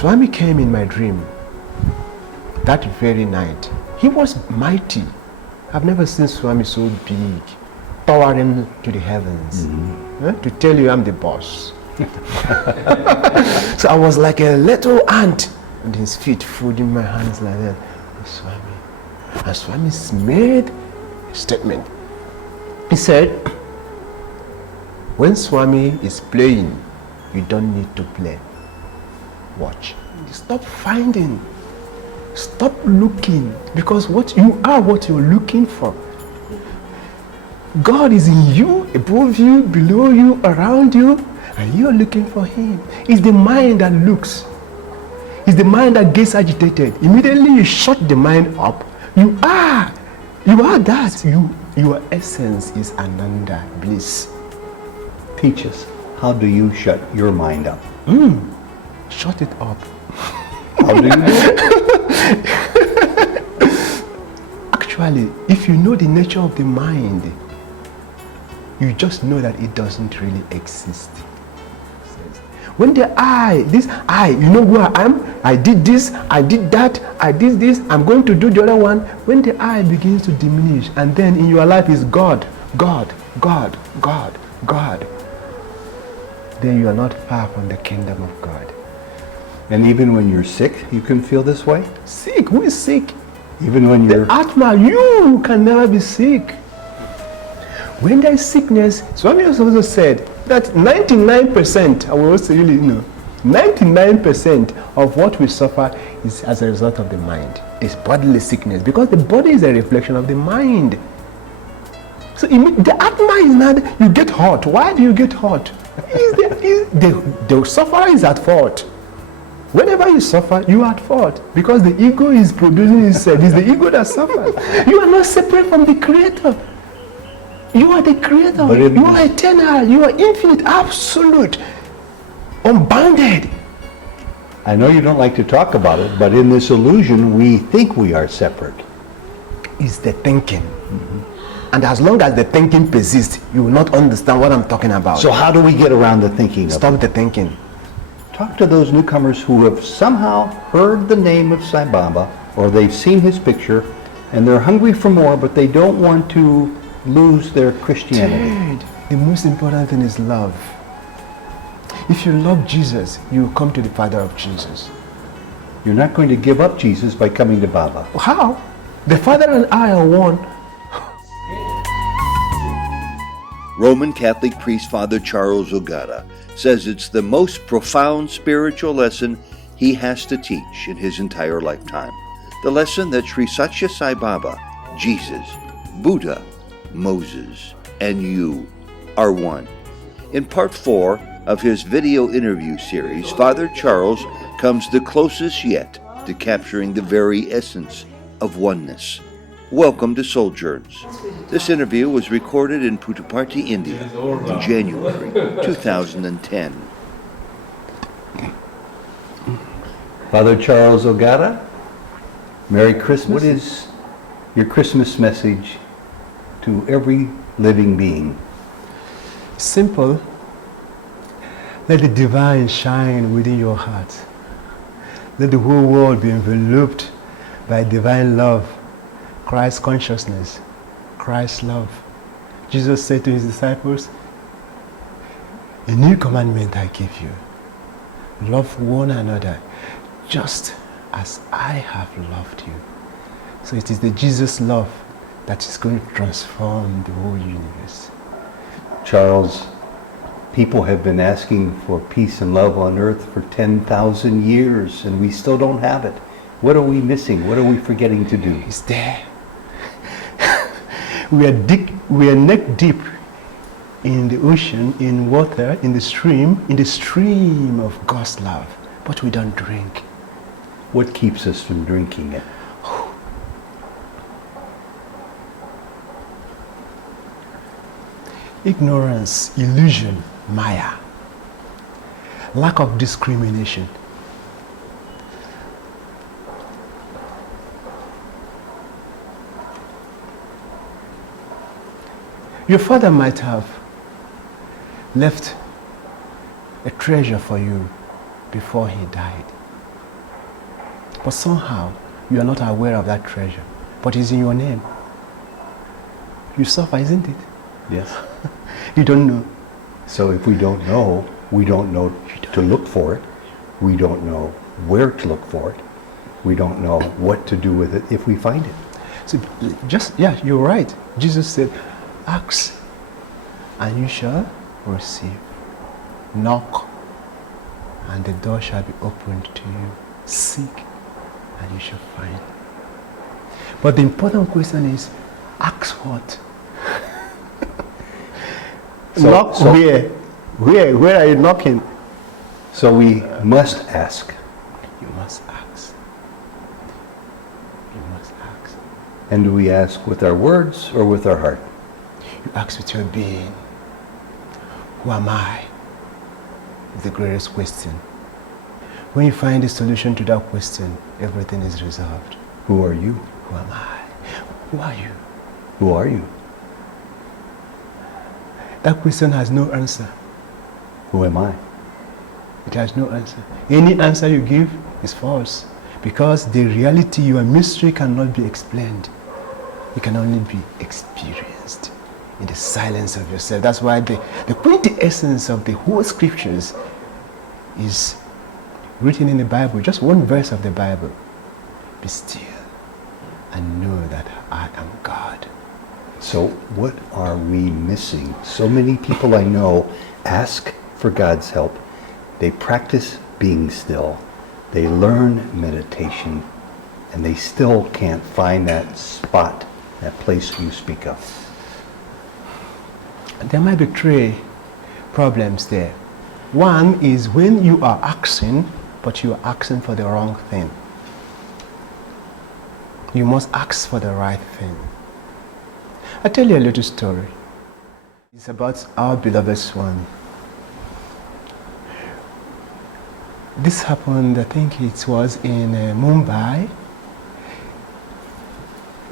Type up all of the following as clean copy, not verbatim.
Swami came in my dream that very night. He was mighty. I've never seen Swami so big, towering to the heavens. To tell you I'm the boss. So I was like a little ant on his feet, folding my hands like that. Swami. And Swami made a statement. He said, when Swami is playing, you don't need to play. Watch. Stop finding. Stop looking. Because what you are, what you're looking for. God is in you, above you, below you, around you, and you're looking for Him. It's the mind that looks. It's the mind that gets agitated. Immediately you shut the mind up. You are that. Your essence is Ananda, bliss. Teach us, how do you shut your mind up? Shut it up. How do you do it? Actually, if you know the nature of the mind, you just know that it doesn't really exist. When the you know who I am, I did this, I did that, I did this, I'm going to do the other one. When the I begins to diminish, and then in your life is God, God, God, God, God, then you are not far from the kingdom of God. And even when you're sick, you can feel this way? Sick? Who is sick? Even when you're... The Atma, you can never be sick. When there is sickness, Swami also said that 99%, I will also really know, 99% of what we suffer is as a result of the mind. It's bodily sickness, because the body is a reflection of the mind. So the Atma is not, you get hot. Why do you get hot? The sufferer is at fault. Whenever you suffer, you are at fault, because the ego is producing itself. It's the ego that suffers. You are not separate from the Creator. You are the Creator. You are eternal. You are infinite, absolute, unbounded. I know you don't like to talk about it, but in this illusion, we think we are separate. It's the thinking. And as long as the thinking persists, you will not understand what I'm talking about. So how do we get around the thinking? Stop the thinking. Talk to those newcomers who have somehow heard the name of Sai Baba, or they've seen his picture, and they're hungry for more, but they don't want to lose their Christianity. Dude, the most important thing is love. If you love Jesus, you will come to the Father of Jesus. You're not going to give up Jesus by coming to Baba. How? The Father and I are one. Roman Catholic priest Father Charles Ogada says it's the most profound spiritual lesson he has to teach in his entire lifetime. The lesson that Sri Satya Sai Baba, Jesus, Buddha, Moses, and you are one. In part 4 of his video interview series, Father Charles comes the closest yet to capturing the very essence of oneness. Welcome to Souljourns. This interview was recorded in Puttaparthi, India in January 2010. Father Charles Ogada, Merry Christmas. What is your Christmas message to every living being? Simple. Let the divine shine within your heart. Let the whole world be enveloped by divine love, Christ consciousness, Christ's love. Jesus said to his disciples, a new commandment I give you. Love one another just as I have loved you. So it is the Jesus love that is going to transform the whole universe. Charles, people have been asking for peace and love on earth for 10,000 years, and we still don't have it. What are we missing? What are we forgetting to do? It's there. We are neck deep in the ocean, in water, in the stream of God's love, but we don't drink. What keeps us from drinking it? Ignorance, illusion, Maya, lack of discrimination. Your father might have left a treasure for you before he died. But somehow, you are not aware of that treasure. But it's in your name. You suffer, isn't it? Yes. You don't know. So if we don't know to look for it. We don't know where to look for it. We don't know what to do with it if we find it. So you're right. Jesus said, ask and you shall receive. Knock and the door shall be opened to you. Seek and you shall find. But the important question is, ask what? Knock where? Where are you knocking? So we must ask. You must ask. You must ask. And do we ask with our words or with our heart? You ask with your being. Who am I? Is the greatest question. When you find a solution to that question, everything is resolved. Who are you? Who am I? Who are you? Who are you? That question has no answer. Who am I? It has no answer. Any answer you give is false, because the reality, your mystery, cannot be explained. It can only be experienced in the silence of yourself. That's why the quintessence of the whole scriptures is written in the Bible, just one verse of the Bible. Be still and know that I am God. So what are we missing? So many people I know ask for God's help. They practice being still. They learn meditation, and they still can't find that spot, that place you speak of. There might be three problems there. One is when you are asking, but you are asking for the wrong thing. You must ask for the right thing. I'll tell you a little story. It's about our beloved Swami. This happened, I think it was in Mumbai.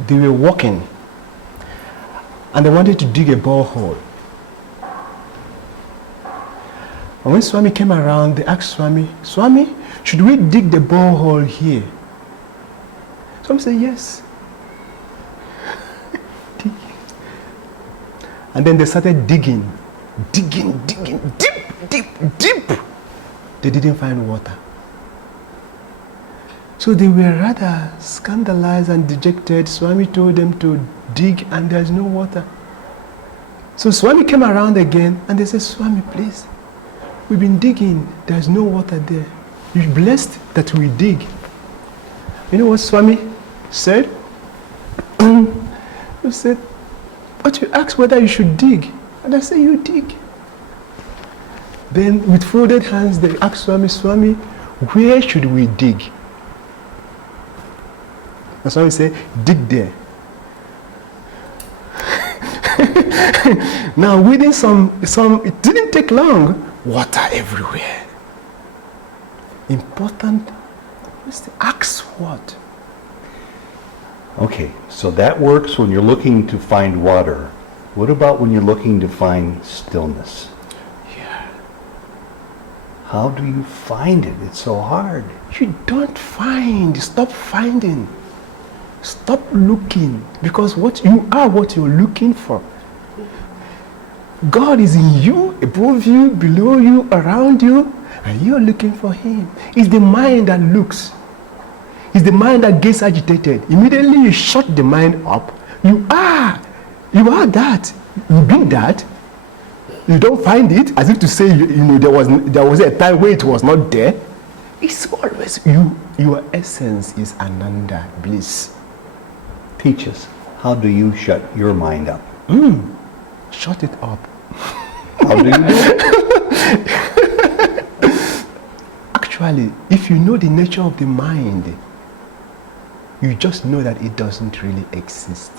They were walking and they wanted to dig a borehole. And when Swami came around, they asked Swami, Swami, should we dig the borehole here? Swami said, yes. And then they started digging, deep. They didn't find water. So they were rather scandalized and dejected. Swami told them to dig and there's no water. So Swami came around again and they said, Swami, please, we've been digging, there's no water there. You're blessed that we dig. You know what Swami said? He said, but you asked whether you should dig. And I said, you dig. Then with folded hands, they asked Swami, Swami, where should we dig? And Swami said, dig there. Now within it didn't take long, water everywhere. Important, ask what? Okay, so that works when you're looking to find water. What about when you're looking to find stillness? Yeah. How do you find it? It's so hard. You don't find. Stop finding. Stop looking. Because what you are, what you're looking for. God is in you, above you, below you, around you, and you're looking for Him. It's the mind that looks. It's the mind that gets agitated. Immediately you shut the mind up. You are that. You bring that. You don't find it, as if to say, there was a time where it was not there. It's always you. Your essence is Ananda, bliss. Teach us. How do you shut your mind up? Shut it up. How do you do it? Actually, if you know the nature of the mind, you just know that it doesn't really exist.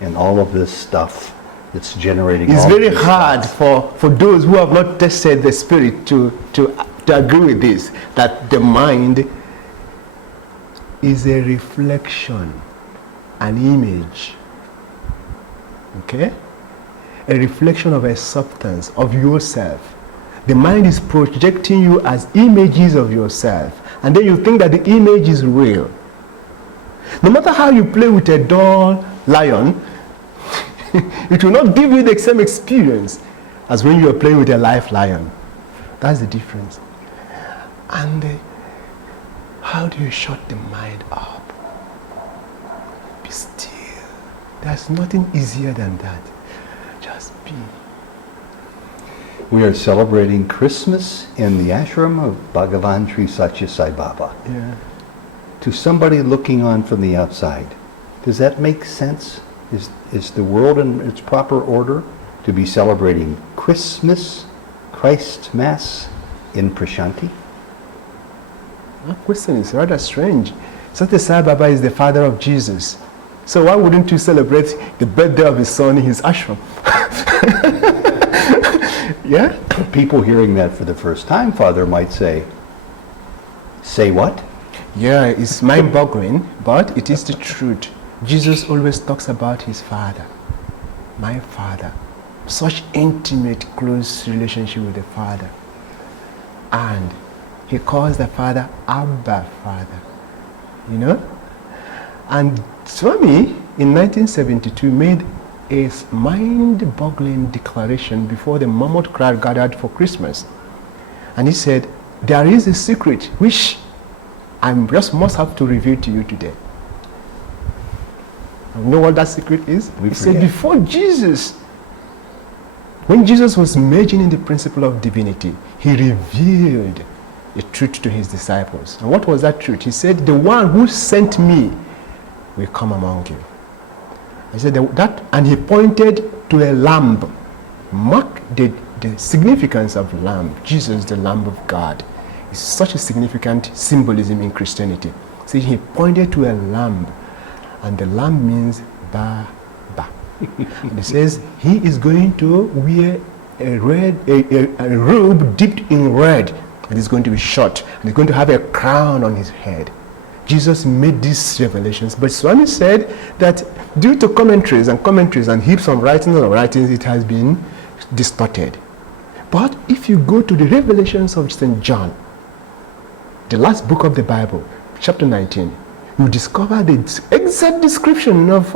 And all of this stuff that's generating. It's all very of this hard stuff. for those who have not tested the spirit to agree with this, that the mind is a reflection, an image. Okay? A reflection of a substance, of yourself. The mind is projecting you as images of yourself. And then you think that the image is real. No matter how you play with a doll lion, it will not give you the same experience as when you are playing with a live lion. That's the difference. And how do you shut the mind up? Be still. There's nothing easier than that. Just be. We are celebrating Christmas in the ashram of Bhagavan Sri Satya Sai Baba. Yeah. To somebody looking on from the outside, does that make sense? Is the world in its proper order to be celebrating Christmas, Christ Mass in Prashanti? That question is rather strange. Satya Sai Baba is the father of Jesus. So why wouldn't you celebrate the birthday of his son in his ashram? Yeah? People hearing that for the first time, Father, might say what? Yeah, it's mind-boggling, but it is the truth. Jesus always talks about his father, my father. Such intimate, close relationship with the father. And he calls the father Abba Father. You know? And Swami in 1972 made a mind-boggling declaration before the mammoth crowd gathered for Christmas. And he said, there is a secret which I just must have to reveal to you today. You know what that secret is? He said, before Jesus, when Jesus was merging in the principle of divinity, he revealed a truth to his disciples. And what was that truth? He said, the one who sent me will come among you. I said that, and he pointed to a lamb. Mark the significance of lamb. Jesus, the Lamb of God, is such a significant symbolism in Christianity. So he pointed to a lamb, and the lamb means Baba. And he says he is going to wear a robe dipped in red, and it's going to be short, and he's going to have a crown on his head. Jesus made these revelations, but Swami said that due to commentaries and heaps of writings, it has been distorted. But if you go to the Revelations of St. John, the last book of the Bible, chapter 19, you discover the exact description of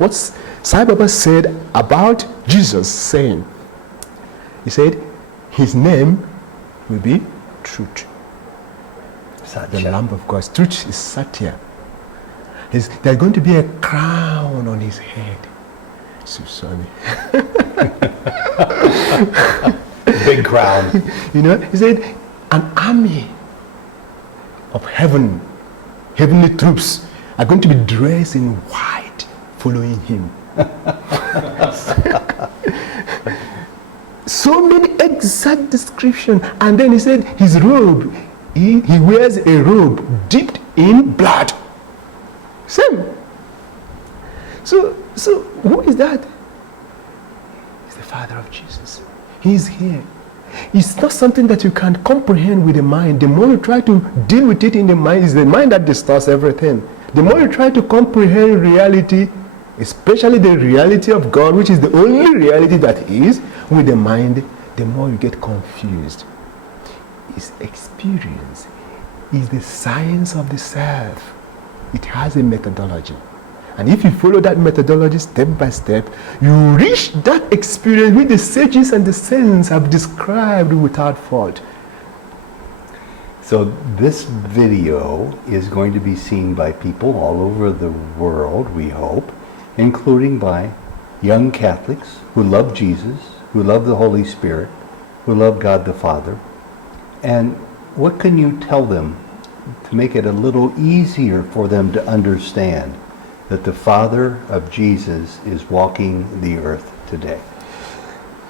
what Sai Baba said about Jesus, saying, he said, his name will be Truth. Satya. The Lamb of God. Truth is Satya. There's going to be a crown on his head. So sorry. Big crown. You know, he said, an army of heavenly troops are going to be dressed in white following him. So many exact description. And then he said his robe, he wears a robe dipped in blood. Same. So who is that? He's the Father of Jesus. He is here. It's not something that you can comprehend with the mind. The more you try to deal with it in the mind, it's the mind that distorts everything. The more you try to comprehend reality, especially the reality of God, which is the only reality that is, with the mind, the more you get confused. It's experience. It's the science of the self. It has a methodology. And if you follow that methodology step by step, you reach that experience which the sages and the saints have described without fault. So this video is going to be seen by people all over the world, we hope, including by young Catholics who love Jesus, who love the Holy Spirit, who love God the Father. And what can you tell them to make it a little easier for them to understand that the Father of Jesus is walking the earth today?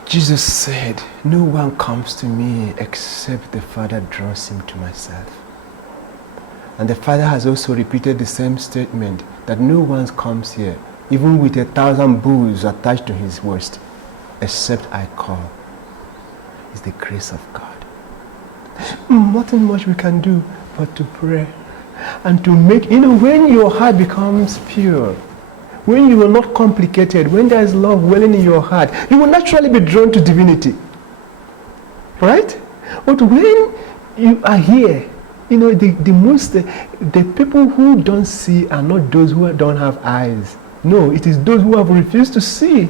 Jesus said, no one comes to me except the Father draws him to myself. And the Father has also repeated the same statement, that no one comes here, even with 1,000 bulls attached to his waist, except I call. It's the grace of God. Nothing much we can do but to pray and to make, when your heart becomes pure, when you are not complicated, when there is love welling in your heart, you will naturally be drawn to divinity. Right? But when you are here, you know, the people who don't see are not those who don't have eyes. No, it is those who have refused to see.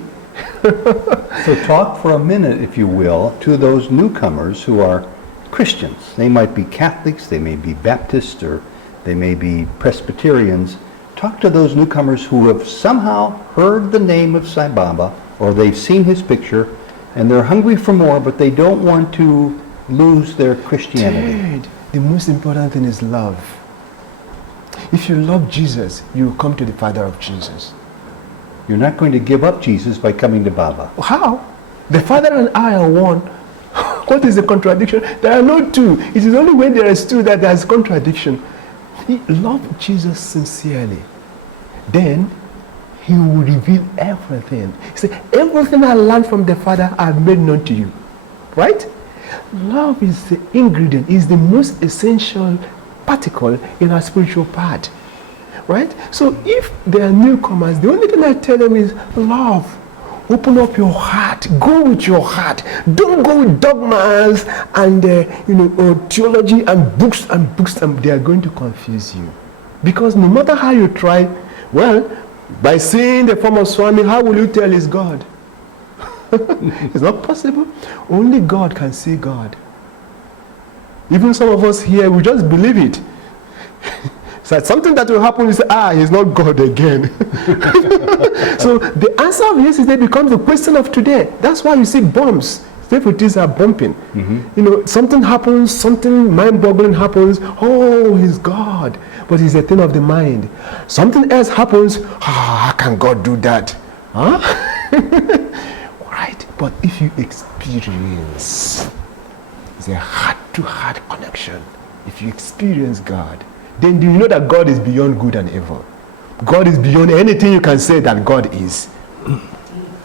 So talk for a minute, if you will, to those newcomers who are Christians. They might be Catholics, they may be Baptists, or they may be Presbyterians. Talk to those newcomers who have somehow heard the name of Sai Baba, or they've seen his picture, and they're hungry for more, but they don't want to lose their Christianity. Dude, the most important thing is love. If you love Jesus, you will come to the Father of Jesus. You're not going to give up Jesus by coming to Baba. How? The Father and I are one. What is the contradiction? There are no two. It is only when there is two that there is contradiction. Love Jesus sincerely. Then he will reveal everything. He said, everything I learned from the Father I have made known to you. Right? Love is the ingredient, is the most essential particle in our spiritual part. Right? So if they are newcomers, the only thing I tell them is love. Open up your heart. Go with your heart. Don't go with dogmas and theology and books and books. And they are going to confuse you. Because no matter how you try, well, by seeing the form of Swami, how will you tell he's God? It's not possible. Only God can see God. Even some of us here, we just believe it. So something that will happen is, he's not God again. So the answer of yesterday becomes the question of today. That's why you see bombs. Devotees are bumping. Mm-hmm. You know, something happens, something mind-boggling happens. Oh, he's God. But it's a thing of the mind. Something else happens. How can God do that? Huh? Right? But if you experience, it's a heart-to-heart connection. If you experience God, then do you know that God is beyond good and evil? God is beyond anything you can say that God is.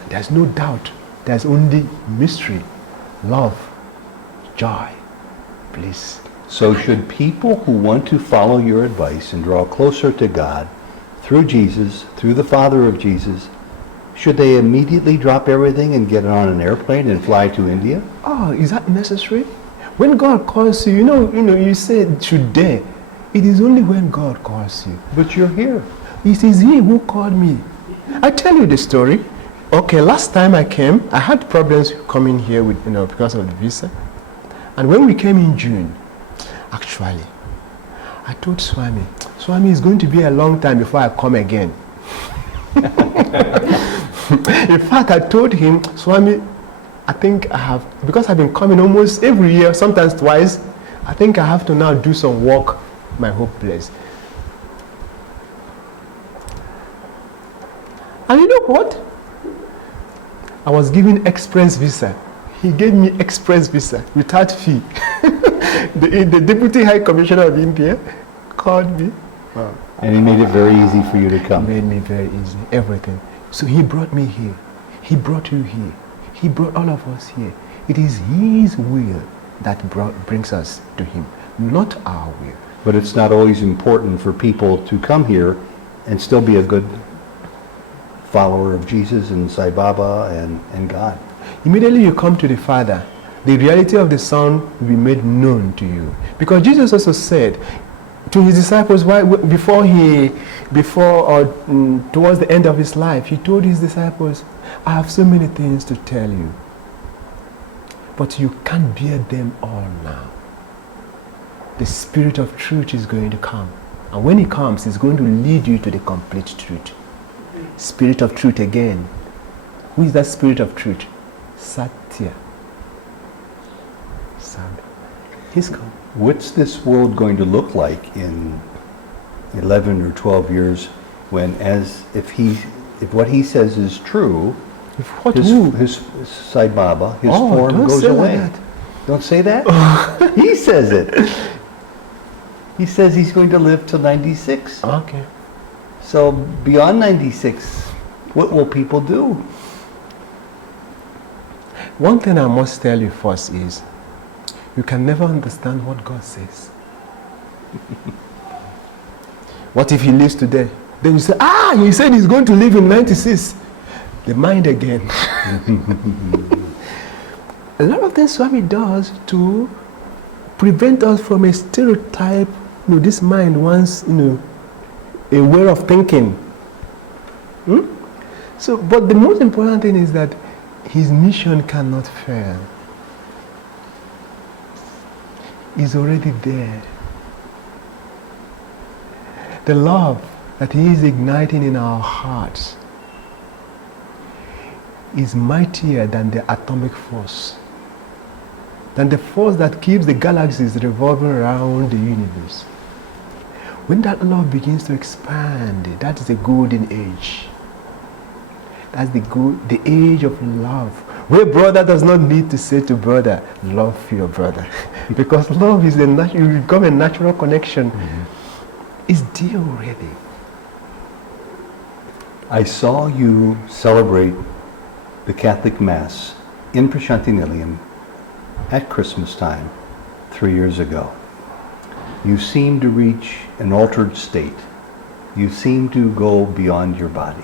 There's no doubt. There's only mystery, love, joy, bliss. So should people who want to follow your advice and draw closer to God through Jesus, through the Father of Jesus, should they immediately drop everything and get on an airplane and fly to India? Oh, is that necessary? When God calls you, you said today. It is only when God calls you. But you're here. It is He who called me. I tell you the story. Okay, last time I came, I had problems coming here with, because of the visa. And when we came in June, actually, I told Swami, it's going to be a long time before I come again. In fact, I told him, Swami, I think I have, because I've been coming almost every year, sometimes twice, I think I have to now do some work my whole place. And you know what? I was given express visa. He gave me express visa without fee. the Deputy High Commissioner of India called me. Wow. And he made it very easy for you to come. He made me very easy, everything. So he brought me here. He brought you here. He brought all of us here. It is His will that brings us to Him, not our will. But it's not always important for people to come here and still be a good follower of Jesus and Sai Baba and God. Immediately you come to the Father, the reality of the Son will be made known to you. Because Jesus also said to His disciples, towards the end of His life, He told His disciples, I have so many things to tell you, but you can't bear them all now. The Spirit of truth is going to come. And when He comes, He's going to lead you to the complete truth. Spirit of truth again. Who is that Spirit of truth? Satya. He's come. What's this world going to look like in 11 or 12 years when, if what he says is true, his Sai Baba, his form goes away? Like that. Don't say that? He says it. He says he's going to live till 96. Okay. So beyond 96, what will people do? One thing I must tell you first is, you can never understand what God says. What if He lives today? Then you say, He said He's going to live in 96. The mind again. a lot of things Swami does to prevent us from a stereotype, this mind wants, a way of thinking. So, but the most important thing is that his mission cannot fail. He's already there. The love that he is igniting in our hearts is mightier than the atomic force, than the force that keeps the galaxies revolving around the universe. When that love begins to expand, that is the golden age. That's the age of love, where brother does not need to say to brother, love your brother. Because love is you become a natural connection. It's there already. I saw you celebrate the Catholic Mass in Prashanti Nilayam at Christmas time 3 years ago. You seemed to reach an altered state. You seemed to go beyond your body.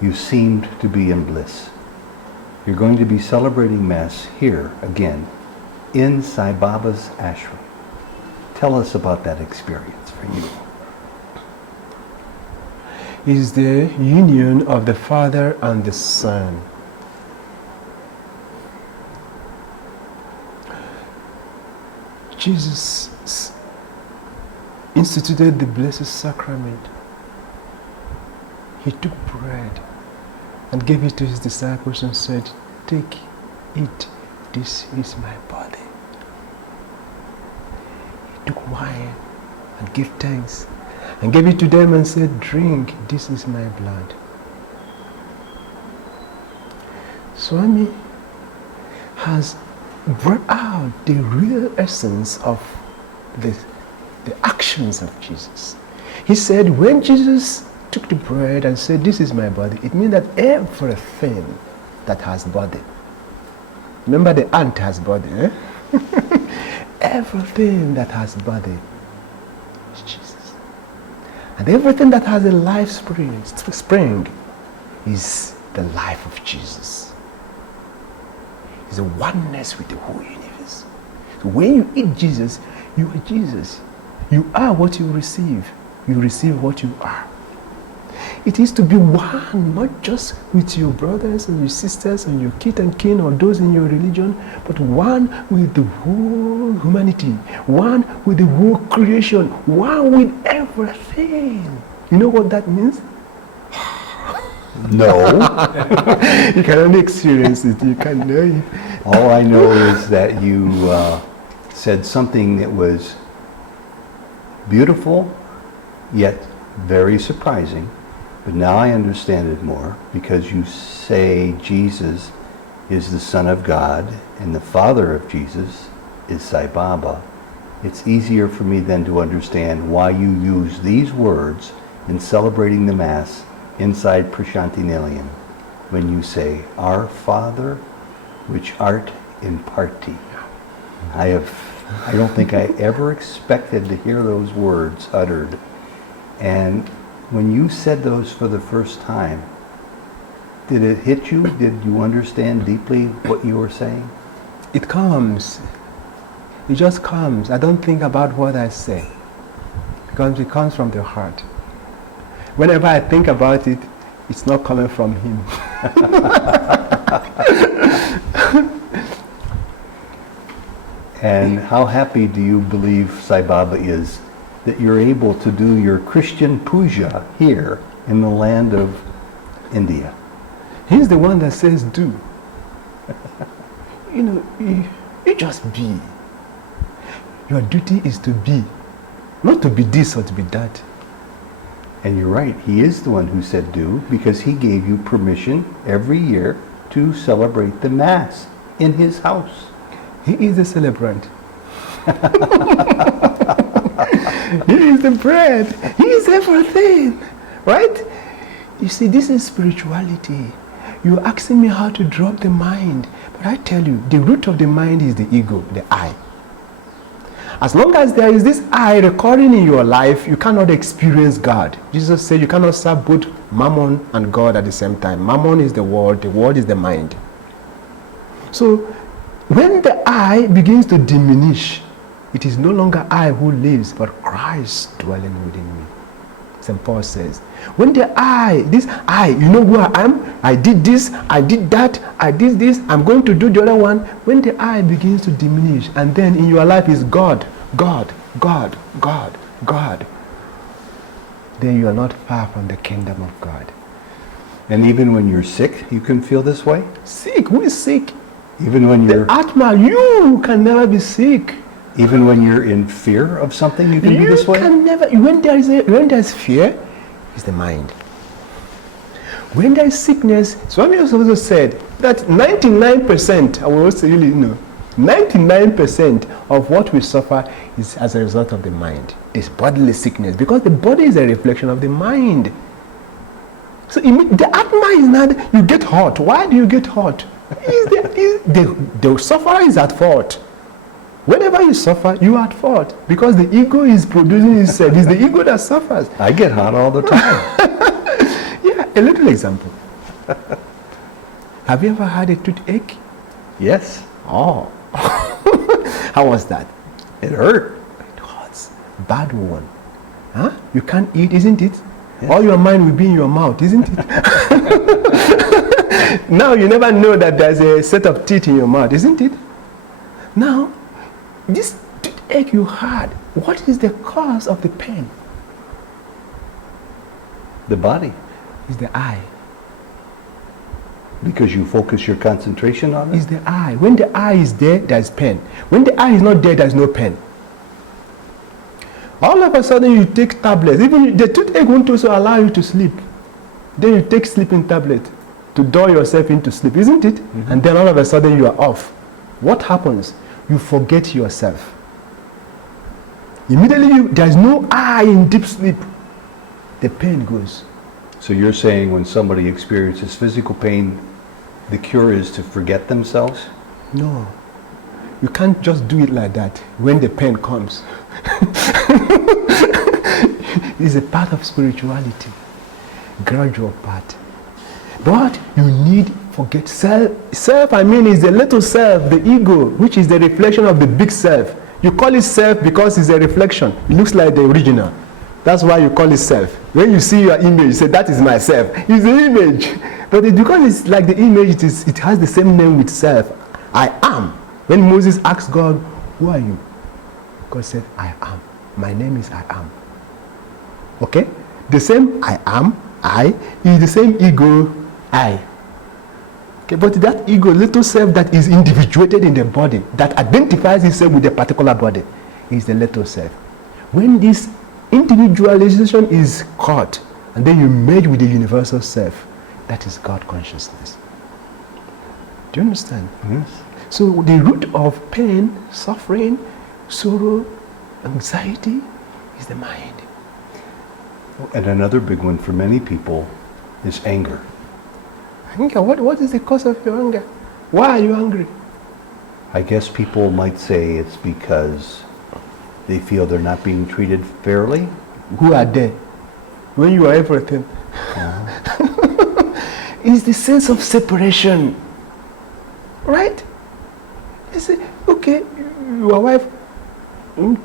You seemed to be in bliss. You're going to be celebrating Mass here again in Sai Baba's ashram. Tell us about that experience for you. Is the union of the Father and the Son. Jesus instituted the Blessed Sacrament. He took bread and gave it to his disciples and said, "Take, eat, this is my body." He took wine and gave thanks and gave it to them and said, "Drink, this is my blood." Swami has brought out the real essence of the actions of Jesus. He said when Jesus took the bread and said, "This is my body," it means that everything that has body. Remember the ant has body, eh? Everything that has body is Jesus. And everything that has a life spring is the life of Jesus. It's a oneness with the whole universe. So when you eat Jesus, you are Jesus. You are what you receive. You receive what you are. It is to be one, not just with your brothers and your sisters and your kith and kin or those in your religion, but one with the whole humanity, one with the whole creation, one with everything. You know what that means? No. You can only experience it. You can't know it. All I know is that you said something that was beautiful, yet very surprising. But now I understand it more, because you say Jesus is the Son of God and the Father of Jesus is Sai Baba. It's easier for me then to understand why you use these words in celebrating the Mass inside Prashanti Nilayam when you say, "Our Father, which art in party." I don't think I ever expected to hear those words uttered. And when you said those for the first time, did it hit you? Did you understand deeply what you were saying? It comes. It just comes. I don't think about what I say, because it comes from the heart. Whenever I think about it, it's not coming from him. And how happy do you believe Sai Baba is that you're able to do your Christian puja here in the land of India? He's the one that says do. You just be. Your duty is to be, not to be this or to be that. And you're right, he is the one who said do, because he gave you permission every year to celebrate the Mass in his house. He is the celebrant. He is the bread. He is everything. Right? You see, this is spirituality. You're asking me how to drop the mind. But I tell you, the root of the mind is the ego, the I. As long as there is this I recurring in your life, you cannot experience God. Jesus said you cannot serve both Mammon and God at the same time. Mammon is the world is the mind. So when the I begins to diminish, it is no longer I who lives, but Christ dwelling within me. St. Paul says, when the I, this I, you know who I am? I did this, I did that, I did this, I'm going to do the other one. When the I begins to diminish, and then in your life is God, God, God, God, God, then you are not far from the kingdom of God. And even when you're sick, you can feel this way? Sick? Who is sick? Even when you're... The Atma, you can never be sick. Even when you're in fear of something, you can be this way? You can never... When there is fear, it's the mind. When there is sickness, Swami also said that 99%, I will also really know, 99% of what we suffer is as a result of the mind. It's bodily sickness, because the body is a reflection of the mind. So the Atma is not, you get hot. Why do you get hot? The sufferer is at fault. Whenever you suffer, you are at fault, because the ego is producing itself. It's the ego that suffers. I get hot all the time. Yeah, a little example. Have you ever had a toothache? Yes. Oh. How was that? It hurt. It hurts. Bad one. Huh? You can't eat, isn't it? Yes. All your mind will be in your mouth, isn't it? Now you never know that there's a set of teeth in your mouth, isn't it? Now, this toothache you had, what is the cause of the pain? The body. It's the eye. Because you focus your concentration on it? It's the eye. When the eye is there, there's pain. When the eye is not there, there's no pain. All of a sudden you take tablets. Even the toothache won't also allow you to sleep. Then you take sleeping tablet to dull yourself into sleep, isn't it? Mm-hmm. And then all of a sudden you are off. What happens? You forget yourself. Immediately there's no I in deep sleep. The pain goes. So you're saying when somebody experiences physical pain, the cure is to forget themselves? No. You can't just do it like that when the pain comes. It's a part of spirituality. Gradual part. But you need forget self. Self, I mean, is the little self, the ego, which is the reflection of the big self. You call it self because it's a reflection. It looks like the original. That's why you call it self. When you see your image, you say, that is myself. It's the image. But because it's like the image, it has the same name with self. I am. When Moses asked God, who are you? God said, I am. My name is I am. Okay? The same I am, I, is the same ego, I. Okay, but that ego, little self that is individuated in the body, that identifies itself with a particular body, is the little self. When this individualization is caught, and then you merge with the universal self, that is God consciousness. Do you understand? Yes. So the root of pain, suffering, sorrow, anxiety is the mind. And another big one for many people is anger. Anger? What is the cause of your anger? Why are you angry? I guess people might say it's because they feel they're not being treated fairly. Who are they? When you are everything. It's the sense of separation. Right? You say, okay, your wife, you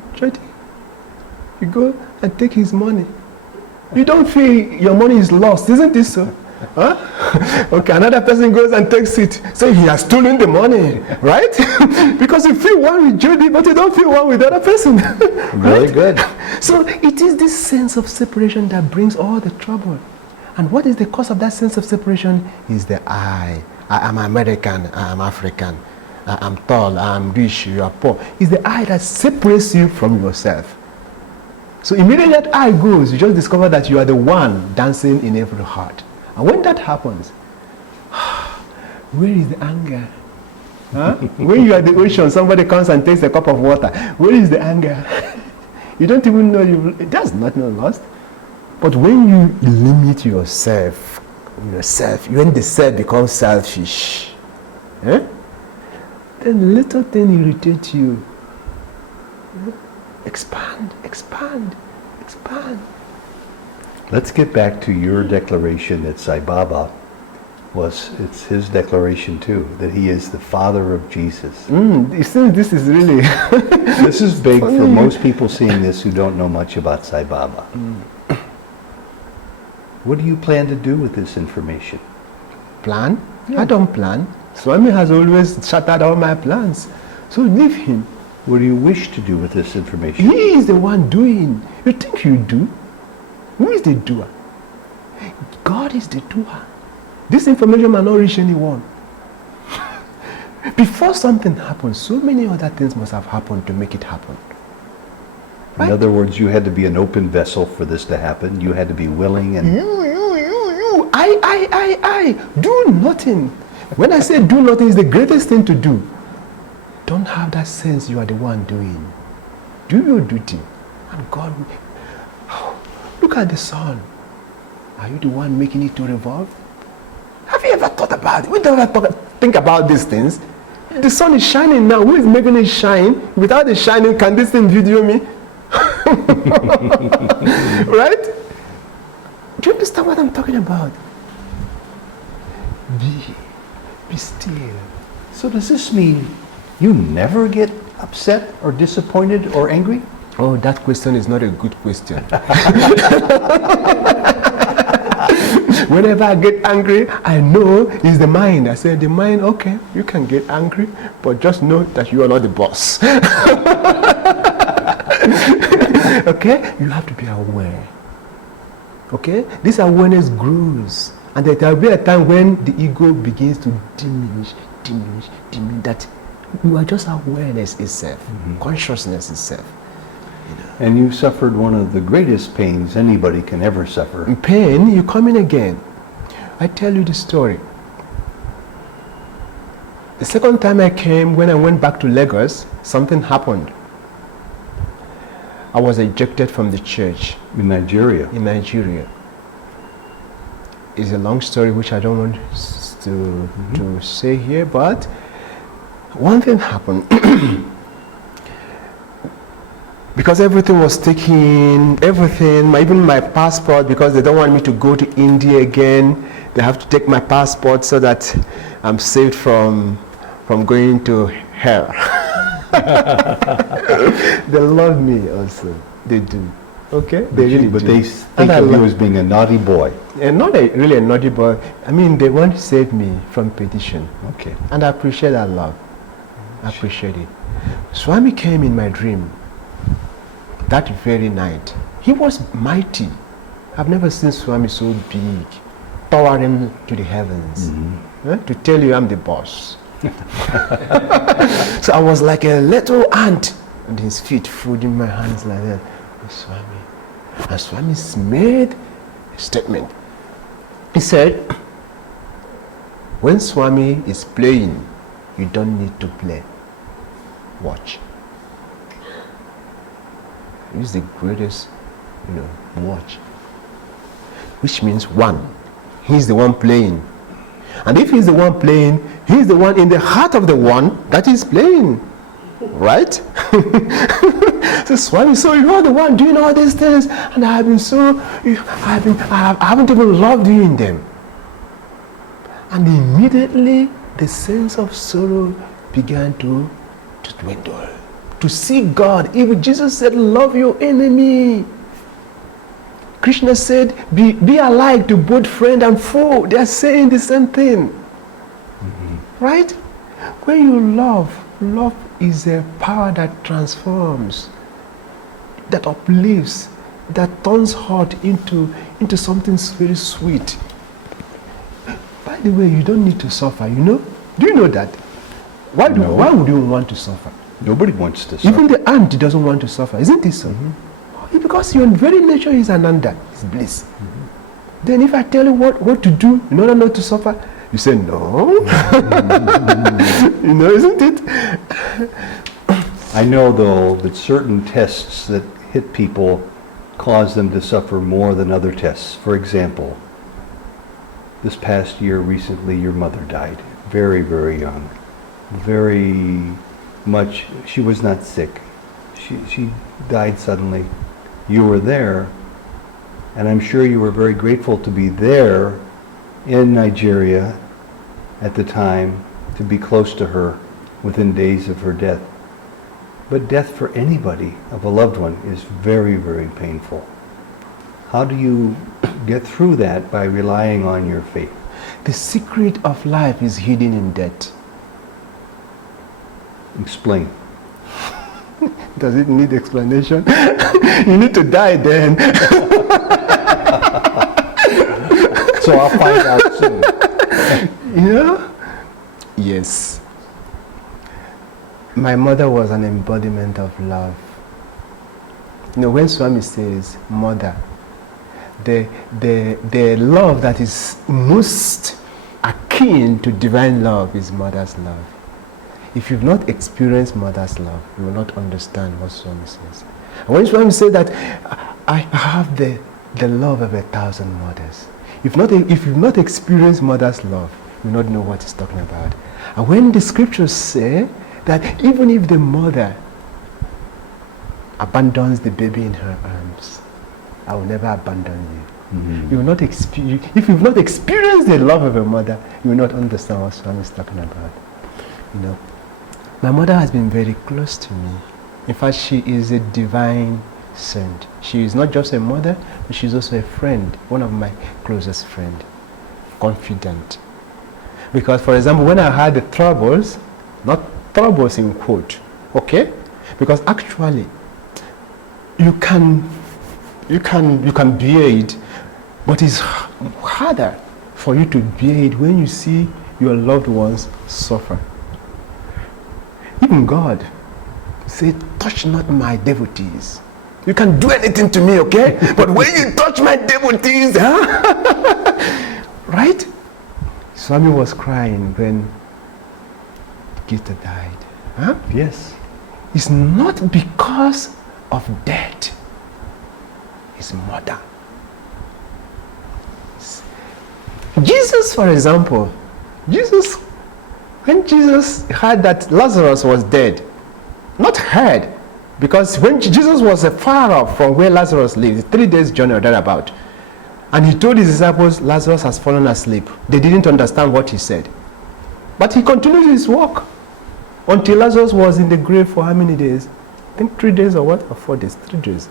go and take his money. You don't feel your money is lost, isn't it so? Huh? Okay, another person goes and takes it. So he has stolen the money, right? Because you feel one with Shirdi, but you don't feel one with the other person. Really right? good. So it is this sense of separation that brings all the trouble. And what is the cause of that sense of separation? Is the I. I am American, I am African, I am tall, I am rich, you are poor. It's the I that separates you from yourself. So immediately that I goes, you just discover that you are the one dancing in every heart. And when that happens, where is the anger? Huh? When you are the ocean, somebody comes and takes a cup of water. Where is the anger? You don't even know, that's not no lost. But when you limit yourself, when the self becomes selfish, then little thing irritates you. Expand, expand, expand. Let's get back to your declaration that Sai Baba it's his declaration too, that he is the Father of Jesus. You see, this is really... This is big for funny. most people seeing this who don't know much about Sai Baba. What do you plan to do with this information? Plan? Yeah. I don't plan. Swami has always shattered all my plans. So leave him. What do you wish to do with this information? He is the one doing. You think you do? Who is the doer? God is the doer. This information might not reach anyone. Before something happens, so many other things must have happened to make it happen. Right? In other words, you had to be an open vessel for this to happen. You had to be willing and... I. Do nothing. When I say do nothing, is the greatest thing to do. Don't have that sense you are the one doing. Do your duty. And God will... Look at the sun. Are you the one making it to revolve? Have you ever thought about it? We don't ever think about these things. The sun is shining now. Who is making it shine? Without it shining, can this thing video me? Right? Do you understand what I'm talking about? Be still. So does this mean you never get upset or disappointed or angry? Oh, that question is not a good question. Whenever I get angry, I know it's the mind. I say, the mind, okay, you can get angry, but just know that you are not the boss. Okay? You have to be aware. Okay? This awareness grows. And there will be a time when the ego begins to diminish, that you are just awareness itself, consciousness itself. And you suffered one of the greatest pains anybody can ever suffer. In pain, you come in again. I tell you the story. The second time I came, when I went back to Lagos, something happened. I was ejected from the church. In Nigeria. In Nigeria. It's a long story which I don't want to say here, but one thing happened. Because everything was taken, even my passport, because they don't want me to go to India again. They have to take my passport so that I'm saved from going to hell. They love me also. They do. Okay? They really But do. they think of you as being a naughty boy. And not really a naughty boy. I mean, they want to save me from petition. Okay. And I appreciate that love. I appreciate it. Swami came in my dream that very night. He was mighty. I've never seen Swami so big, towering to the heavens. To tell you I'm the boss. So I was like a little ant and his feet folding my hands like that. Swami. And Swami made a statement. He said, when Swami is playing, you don't need to play. Watch. He's the greatest, watch. Which means one, he's the one playing. And if he's the one playing, he's the one in the heart of the one that is playing. Right? So Swami, so you are the one doing all these things, and I haven't even loved you in them. And immediately the sense of sorrow began to dwindle. To see God. Even Jesus said, love your enemy. Krishna said, be alike to both friend and foe. They are saying the same thing. Right? When you love is a power that transforms, that uplifts, that turns hurt into something very sweet. By the way, you don't need to suffer, Do you know that? Why would you want to suffer? Nobody wants to suffer. Even the ant doesn't want to suffer, isn't it so? Because your very nature is ananda, it's bliss. Then if I tell you what to do in order not to suffer, you say no. Isn't it? I know, though, that certain tests that hit people cause them to suffer more than other tests. For example, this past year, recently, your mother died. Very, very young. Very much, she was not sick. She died suddenly. You were there, and I'm sure you were very grateful to be there in Nigeria at the time to be close to her within days of her death. But death for anybody of a loved one is very, very painful. How do you get through that by relying on your faith? The secret of life is hidden in death. Explain. Does it need explanation? You need to die then. So I'll find out soon. You know? Yes. My mother was an embodiment of love. You know, when Swami says mother, the love that is most akin to divine love is mother's love. If you've not experienced mother's love, you will not understand what Swami says. And when Swami says that I have the love of 1,000 mothers, if you've not experienced mother's love, you will not know what he's talking about. And when the scriptures say that even if the mother abandons the baby in her arms, I will never abandon you. Mm-hmm. You will not experience. If you've not experienced the love of a mother, you will not understand what Swami is talking about. You know, my mother has been very close to me. In fact, she is a divine saint. She is not just a mother, but she's also a friend, one of my closest friends, confidant. Because, for example, when I had the troubles, not troubles in quote, okay? Because actually, you can bear it, but it's harder for you to bear it when you see your loved ones suffer. Even God said, touch not my devotees. You can do anything to me, okay? But when you touch my devotees, huh? Right? Swami was crying when Gita died. Huh? Yes. It's not because of death. His mother. Jesus, for example, when Jesus heard that Lazarus was dead, not heard, because when Jesus was far off from where Lazarus lived, 3 days journey or thereabout, and he told his disciples, Lazarus has fallen asleep. They didn't understand what he said. But he continued his walk until Lazarus was in the grave for how many days? I think 3 days or what? Or 4 days? 3 days.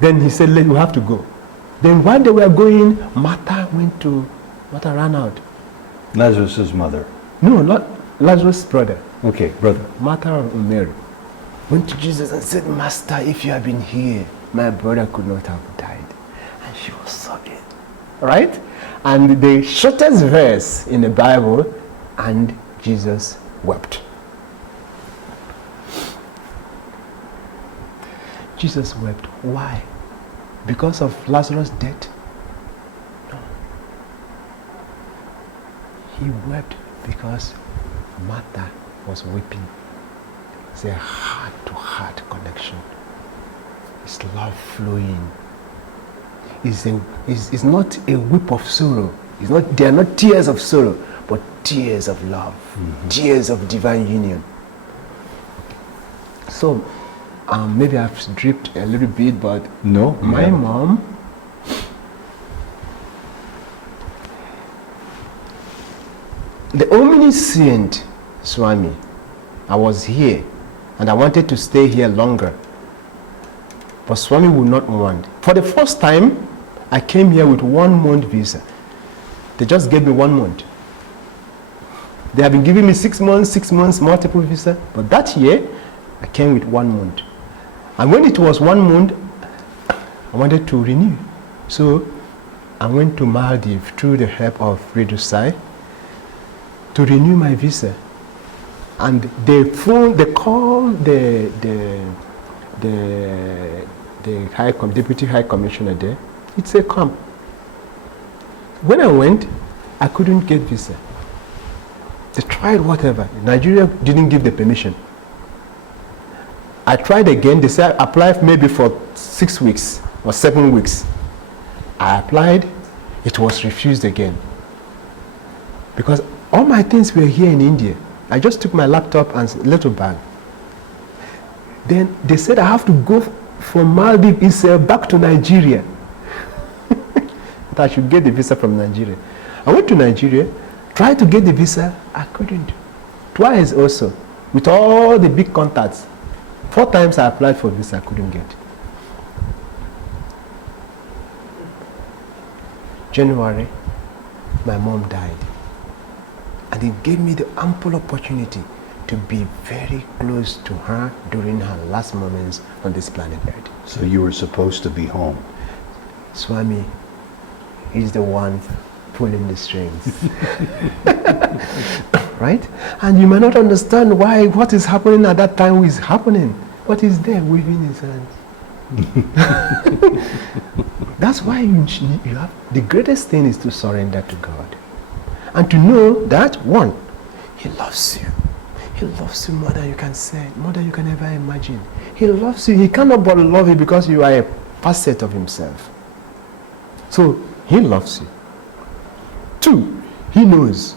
Then he said, we have to go. Then while they were going, Martha ran out. Lazarus' mother. No, not Lazarus' brother. Okay, brother. Martha or Mary went to Jesus and said, Master, if you had been here, my brother could not have died. And she was sobbing. Right? And the shortest verse in the Bible, and Jesus wept. Jesus wept. Why? Because of Lazarus' death? No. He wept because Martha was weeping. It's a heart-to-heart connection. It's love flowing. It's not a weep of sorrow. They are not tears of sorrow, but tears of love, tears of divine union. So, maybe I've dripped a little bit, but no, my mom, the omniscient Swami, I was here and I wanted to stay here longer, but Swami would not want. For the first time, I came here with 1 month visa. They just gave me 1 month. They have been giving me 6 months, multiple visa, but that year, I came with 1 month. And when it was 1 month, I wanted to renew. So I went to Maldives through the help of Shirdi Sai to renew my visa. And they called the deputy high commissioner there. He said, come. When I went, I couldn't get visa. They tried whatever. Nigeria didn't give the permission. I tried again. They said apply maybe for 6 weeks or 7 weeks. I applied. It was refused again. Because all my things were here in India. I just took my laptop and little bag. Then they said I have to go from Maldives itself back to Nigeria. That I should get the visa from Nigeria. I went to Nigeria, Tried to get the visa, I couldn't. Twice also, with all the big contacts. 4 times I applied for visa, I couldn't get. January, my mom died. And it gave me the ample opportunity to be very close to her during her last moments on this planet Earth. So you were supposed to be home. Swami is the one pulling the strings. Right? And you may not understand why what is happening at that time is happening. What is there waving his hands? That's why you have, the greatest thing is to surrender to God. And to know that, one, He loves you. He loves you more than you can say, more than you can ever imagine. He loves you. He cannot but love you because you are a facet of Himself. So, He loves you. 2, He knows.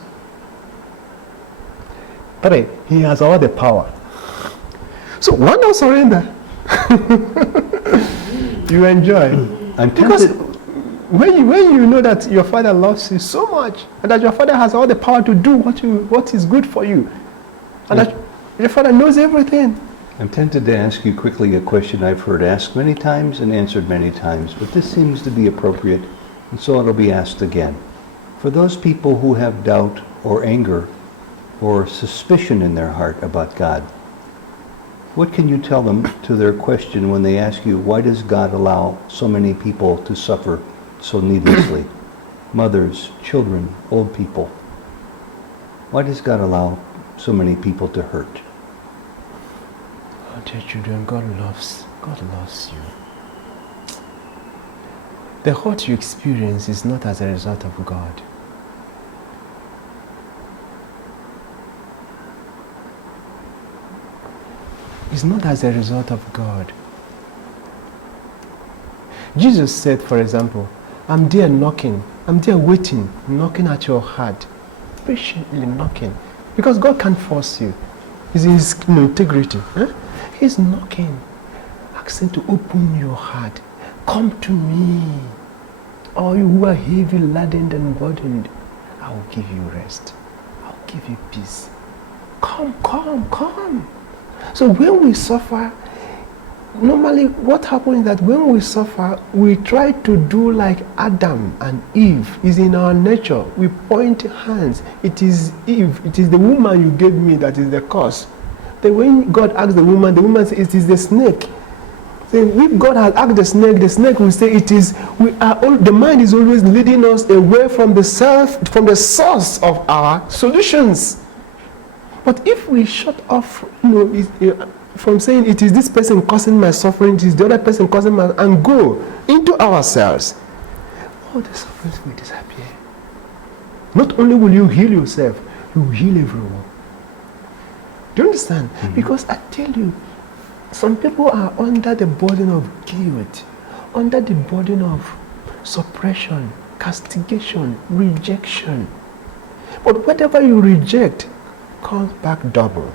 3, He has all the power. So, why not surrender? You enjoy. Because when you know that your Father loves you so much, and that your Father has all the power to do what is good for you, and that your Father knows everything. I'm tempted to ask you quickly a question I've heard asked many times and answered many times, but this seems to be appropriate, and so it'll be asked again. For those people who have doubt or anger or suspicion in their heart about God, what can you tell them to their question when they ask you, why does God allow so many people to suffer so needlessly? Mothers, children, old people. Why does God allow so many people to hurt? Oh, dear children, God loves you. The hurt you experience is not as a result of God. It's not as a result of God. Jesus said, for example, I'm there knocking, I'm there waiting, knocking at your heart, patiently knocking. Because God can't force you. It's His integrity. He's knocking, asking to open your heart. Come to me. All you who are heavy laden and burdened, I will give you rest. I'll give you peace. Come, come, come. So when we suffer, normally what happens is that when we suffer, we try to do like Adam and Eve. It's in our nature. We point hands. It is Eve. It is the woman you gave me that is the cause. Then when God asked the woman says, it is the snake. Then if God has asked the snake will say, it is, the mind is always leading us away from the source of our solutions. But if we shut off, from saying it is this person causing my suffering, it is the other person causing my, and go into ourselves, all the sufferings will disappear. Not only will you heal yourself, you will heal everyone. Do you understand? Mm-hmm. Because I tell you, some people are under the burden of guilt, under the burden of suppression, castigation, rejection. But whatever you reject comes back double.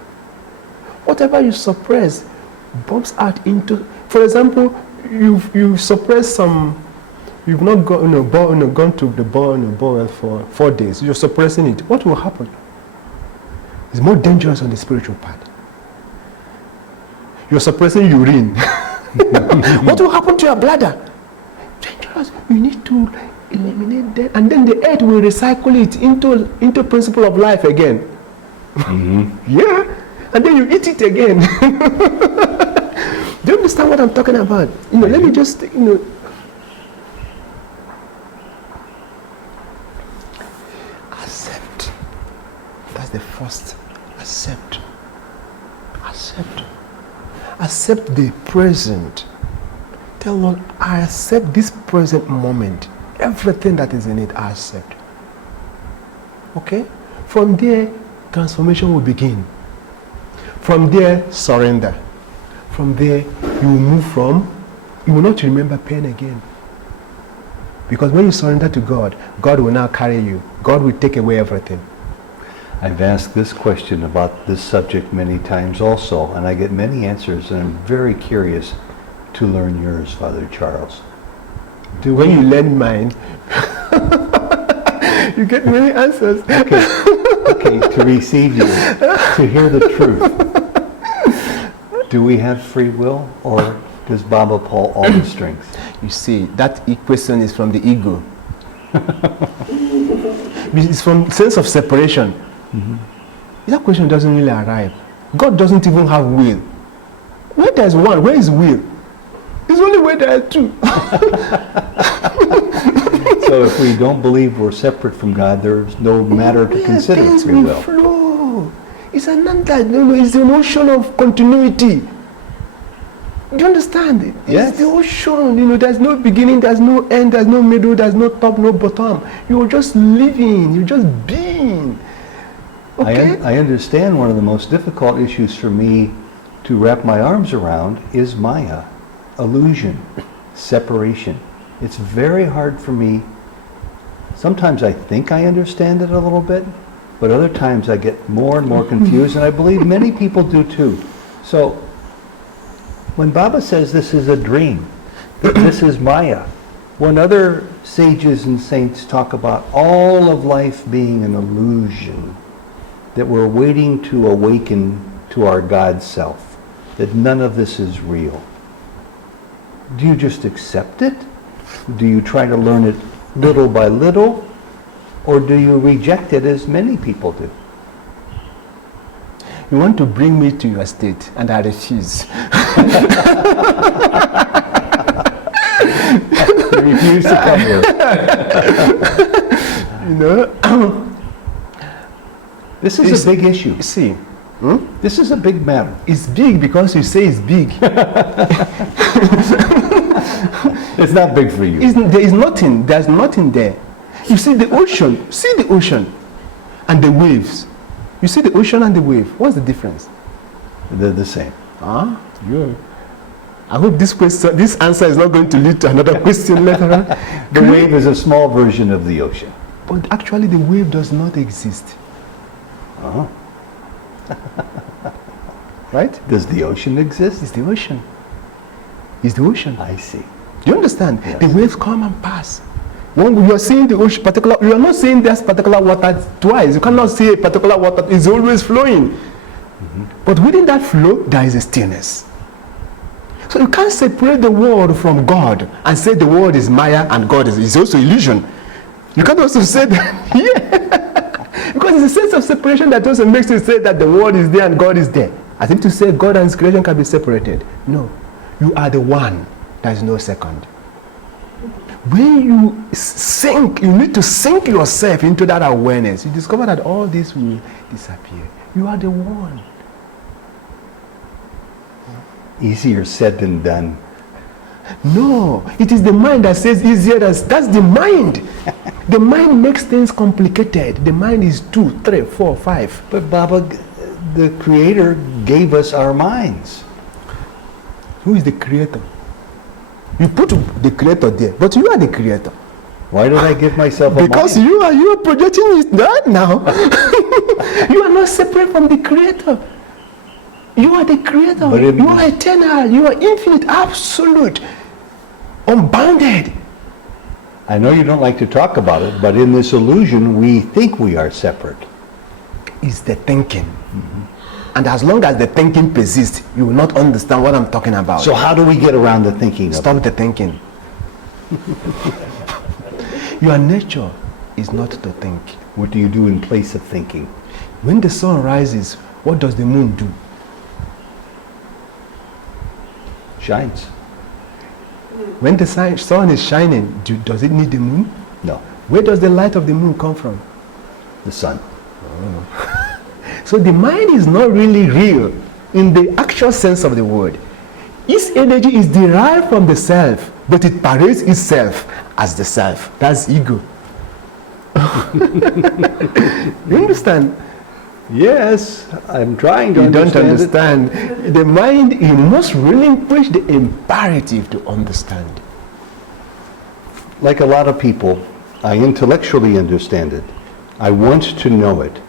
Whatever you suppress bumps out into, for example, you suppress some, you've not gone to the ball for 4 days, you're suppressing it. What will happen? It's more dangerous on the spiritual part. You're suppressing urine. What will happen to your bladder? Dangerous. You need to eliminate that, and then the earth will recycle it into principle of life again. Mm-hmm. Yeah, and then you eat it again. Do you understand what I'm talking about? Let me just, accept. That's the first. Accept. Accept the present. Tell Lord, I accept this present moment. Everything that is in it, I accept. Okay? From there, transformation will begin. From there, surrender. From there, you will not remember pain again. Because when you surrender to God, God will now carry you. God will take away everything. I've asked this question about this subject many times also, and I get many answers, and I'm very curious to learn yours, Father Charles. When you learn mine, You get many answers. Okay, to receive you, to hear the truth. Do we have free will, or does Baba pull all the strings? You see, that question is from the ego. It's from sense of separation. That question doesn't really arrive. God doesn't even have will. Where there's one, where is will? It's only where there are two. So if we don't believe we're separate from God, there's no matter to consider Things free will will. flow. It's it's the notion of continuity. Do you understand it? Yes. It's the ocean. There's no beginning, there's no end, there's no middle, there's no top, no bottom. You're just living, you're just being. Okay? I understand one of the most difficult issues for me to wrap my arms around is Maya, illusion, separation. It's very hard for me. Sometimes I think I understand it a little bit, but other times I get more and more confused, and I believe many people do too. So, when Baba says this is a dream, this is Maya, when other sages and saints talk about all of life being an illusion, that we're waiting to awaken to our God self, that none of this is real, do you just accept it? Do you try to learn it little by little? Or do you reject it as many people do? You want to bring me to your state, and I refuse. You refuse to come here. This is a big issue. See, This is a big matter. it's big because you say it's big. It's not big for you. There is nothing. There's nothing there. You see the ocean. See the ocean and the waves. You see the ocean and the wave. What's the difference? They're the same. Yeah. I hope this answer is not going to lead to another question later on. The wave is a small version of the ocean. But actually, the wave does not exist. Right? Does the ocean exist? It's the ocean. It's the ocean. I see. Do you understand? Yes. The waves come and pass. When you are seeing the ocean, you are not seeing this particular water twice. You cannot see a particular water. It's always flowing. But within that flow, there is a stillness. So you can't separate the world from God and say the world is Maya and God is also illusion. You can't also say that. Because it's a sense of separation that also makes you say that the world is there and God is there. As if to say God and his creation can be separated. No. You are the one. There is no second. When you sink, you need to sink yourself into that awareness. You discover that all this will disappear. You are the one. Easier said than done. No, it is the mind that says easier. That's the mind. The mind makes things complicated. The mind is 2, 3, 4, 5. But Baba, the Creator gave us our minds. Who is the creator? You put the creator there, but you are the creator. Why did I give myself a Because mind? you are projecting it right now. You are not separate from the creator. You are the creator. But You are eternal. You are infinite, absolute, unbounded. I know you don't like to talk about it, but in this illusion, we think we are separate. It's the thinking. And as long as the thinking persists, you will not understand what I'm talking about. So how do we get around the thinking of it? Stop the thinking. Your nature is not to think. What do you do in place of thinking? When the sun rises, what does the moon do? Shines. When the sun is shining, does it need the moon? No, Where does the light of the moon come from? the sun. So the mind is not really real in the actual sense of the word. Its energy is derived from the self, but it parades itself as the self. That's ego. You understand? Yes, I'm trying to You don't understand understand. The mind, you must relinquish the imperative to understand. Like a lot of people, I intellectually understand it. I want to know it.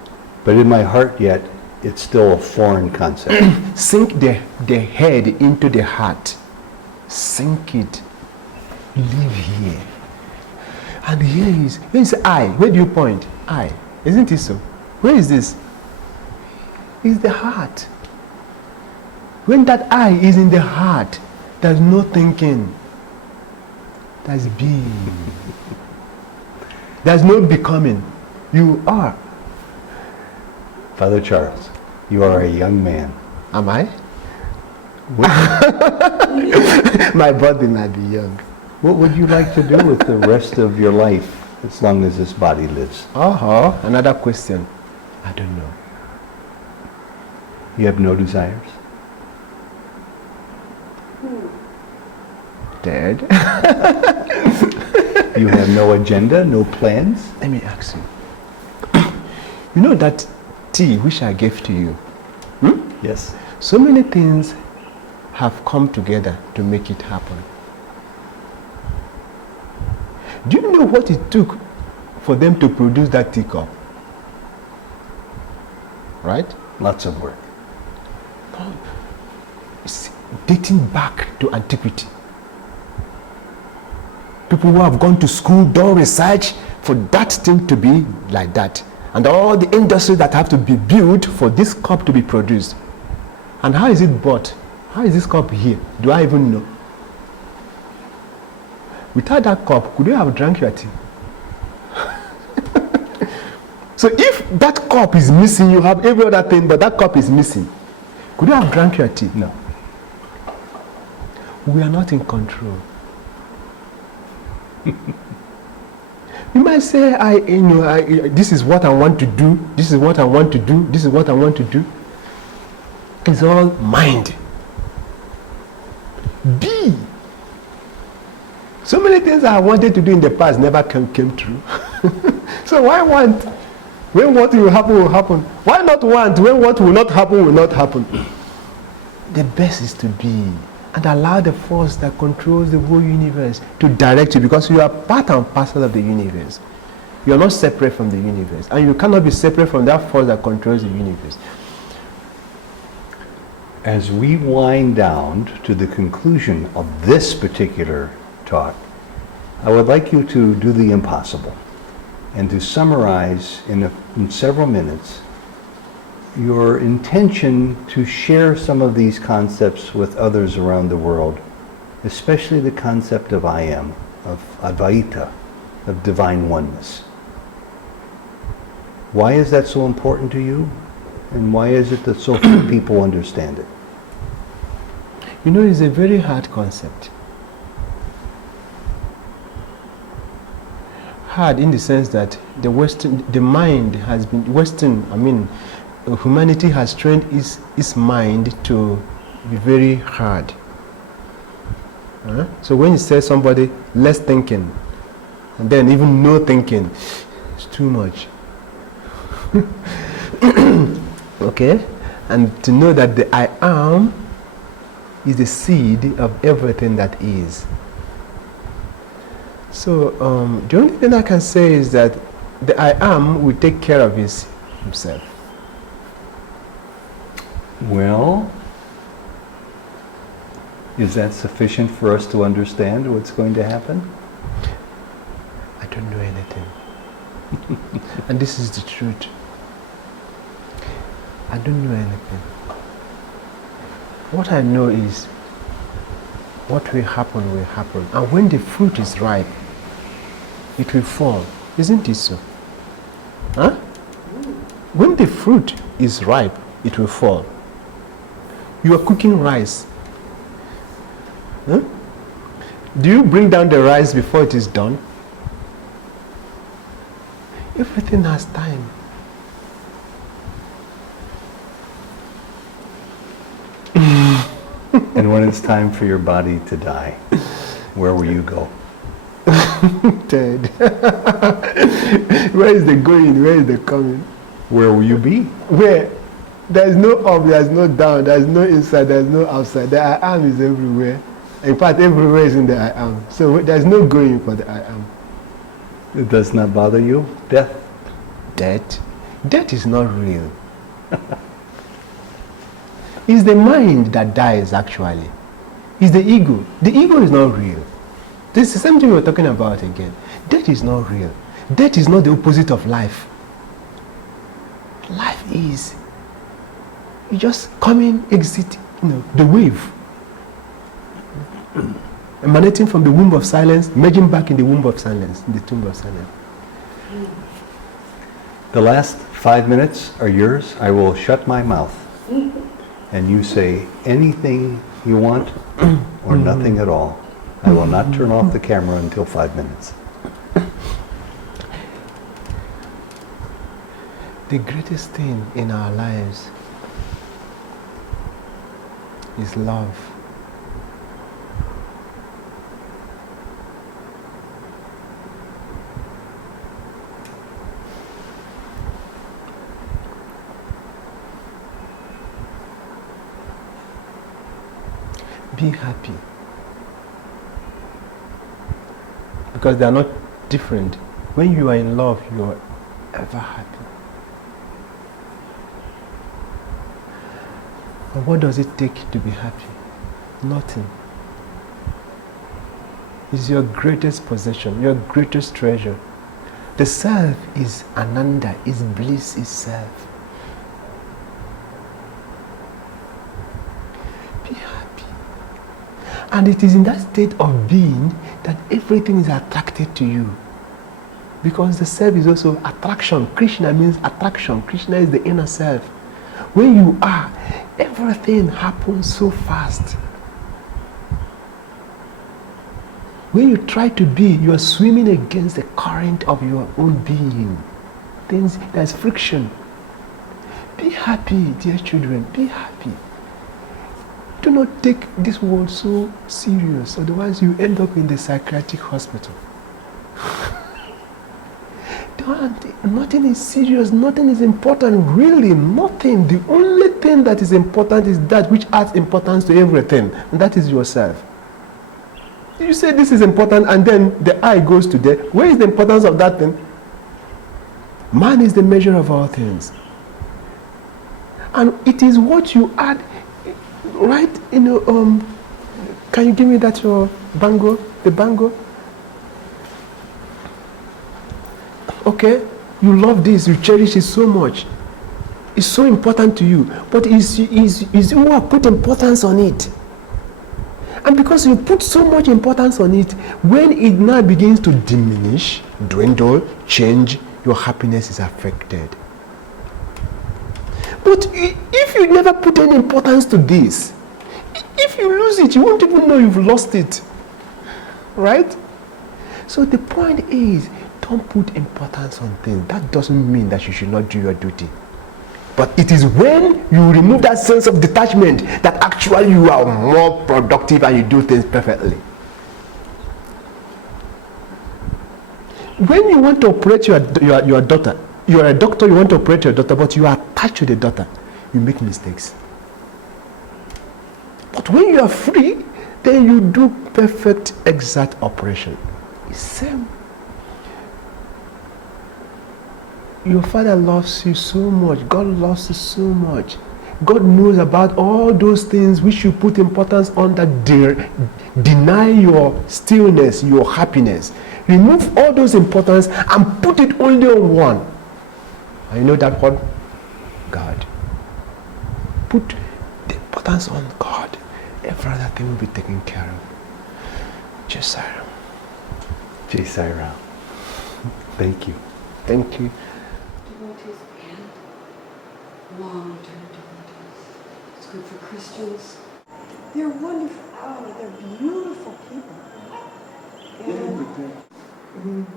But in my heart yet, it's still a foreign concept. Sink the head into the heart. Sink it. Live here. And here is I. Where do you point? I. Isn't it so? Where is this? It's the heart. When that I is in the heart, there's no thinking. There's being. There's no becoming. You are. Father Charles, you are a young man. Am I? My body might be young. What would you like to do with the rest of your life as long as this body lives? Another question. I don't know. You have no desires? Dead. You have no agenda, no plans? Let me ask you. You know that tea which I gave to you? Yes. So many things have come together to make it happen. Do you know what it took for them to produce that teacup? Right? Lots of work. It's dating back to antiquity. People who have gone to school, done research for that thing to be like that. And all the industries that have to be built for this cup to be produced. And how is it bought? How is this cup here? Do I even know? Without that cup, could you have drank your tea? So if that cup is missing, you have every other thing, but that cup is missing. Could you have drank your tea? No. We are not in control. You might say, this is what I want to do, this is what I want to do, this is what I want to do. It's all mind. Be. So many things I wanted to do in the past never came true. So why want? When what will happen. Why not want when what will not happen? The best is to be. And allow the force that controls the whole universe to direct you, because you are part and parcel of the universe. You are not separate from the universe. And you cannot be separate from that force that controls the universe. As we wind down to the conclusion of this particular talk, I would like you to do the impossible and to summarize in several minutes your intention to share some of these concepts with others around the world, especially the concept of I am, of Advaita, of divine oneness. Why is that so important to you? And why is it that so few people understand it? You know, it's a very hard concept. Hard in the sense that the mind has been, humanity has trained its mind to be very hard. So when you say somebody less thinking, and then even no thinking, it's too much. Okay? And to know that the I am is the seed of everything that is. So the only thing I can say is that the I am will take care of himself. Well, is that sufficient for us to understand what's going to happen? I don't know anything. And this is the truth. I don't know anything. What I know is what will happen. And when the fruit is ripe, it will fall. Isn't it so? Huh? When the fruit is ripe, it will fall. You are cooking rice. Huh? Do you bring down the rice before it is done? Everything has time. And when it's time for your body to die, where will you go? Dead. Where is the going? Where is the coming? Where will you be? Where? There is no up, there is no down, there is no inside, there is no outside. The I am is everywhere. In fact, everywhere is in the I am. So there is no going for the I am. It does not bother you? Death? Death? Death is not real. It's the mind that dies, actually. It's the ego. The ego is not real. This is the same thing we're talking about again. Death is not real. Death is not the opposite of life. Life is, you just come in, exit, the wave. Emanating from the womb of silence, merging back in the womb of silence, in the tomb of silence. The last 5 minutes are yours. I will shut my mouth. And you say anything you want or nothing at all. I will not turn off the camera until 5 minutes. The greatest thing in our lives is love. Be happy. Because they are not different. When you are in love, you are ever happy. And what does it take to be happy? Nothing. It's your greatest possession, your greatest treasure. The self is Ananda, is bliss itself. Be happy. And it is in that state of being that everything is attracted to you. Because the self is also attraction. Krishna means attraction. Krishna is the inner self. When you are, everything happens so fast. When you try to be, you are swimming against the current of your own being. There's friction. Be happy, dear children. Be happy. Do not take this world so serious, otherwise you end up in the psychiatric hospital. Nothing is serious, nothing is important, really nothing. The only thing that is important is that which adds importance to everything, and that is yourself. You say this is important and then the eye goes to there. Where is the importance of that thing? Man is the measure of all things. And it is what you add, right? Can you give me that your bango? The bango? Okay, you love this, you cherish it so much. It's so important to you. But is you have put importance on it. And because you put so much importance on it, when it now begins to diminish, dwindle, change, your happiness is affected. But if you never put any importance to this, if you lose it, you won't even know you've lost it. Right? So the point is, don't put importance on things. That doesn't mean that you should not do your duty. But it is when you remove that sense of detachment that actually you are more productive and you do things perfectly. When you want to operate your daughter, you are a doctor, you want to operate your daughter, but you are attached to the daughter, you make mistakes. But when you are free, then you do perfect, exact operation. It's same. Your father loves you so much. God loves you so much. God knows about all those things which you put importance on that deny your stillness, your happiness. Remove all those importance and put it only on one. And you know that what? God. Put the importance on God. Every other thing will be taken care of. Jai Sai Ram. Jai Sai Ram. Thank you. Thank you. Devotees and long-term devotees. It's good for Christians. They're wonderful. Oh, they're beautiful people. And